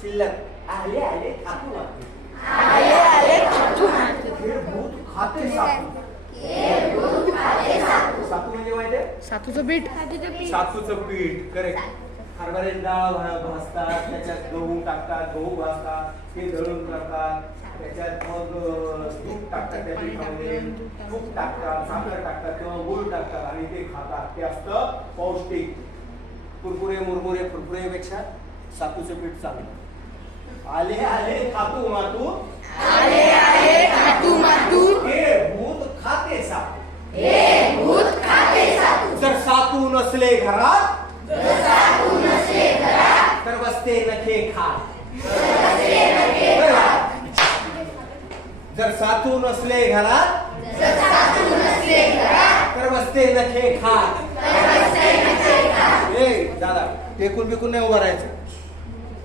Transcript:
शिल्लक आले आले खातू मातू आले आले खातू मातू हे भूत खाते सातू सातू म्हणजे माहिती आहे सातूचं पीठ सातूचं पीठ करेक्ट हरभऱ्याची डाळ भाजतात त्याच्यात गहू टाकतात गहू भाजतात ते दळून करतात त्याच्यात मग तूप टाकतात त्या पिठामध्ये तूप टाकतात साखर टाकतात किंवा गूळ टाकतात आणि ते खातात ते असतं पौष्टिक कुरकुरे मुरमुरे फुरफुरेपेक्षा सातूचं पीठ चांगलं आले आले खातू मातू आले आले खातू मातू हे भूत खाते सातू हे भूत खाते सातू जर सातू नसले घरात तर बसते नखे खात जर सातू नसले घरात तर बसते नखे खात दादा टेकून बिकून नाही उभं राहायचं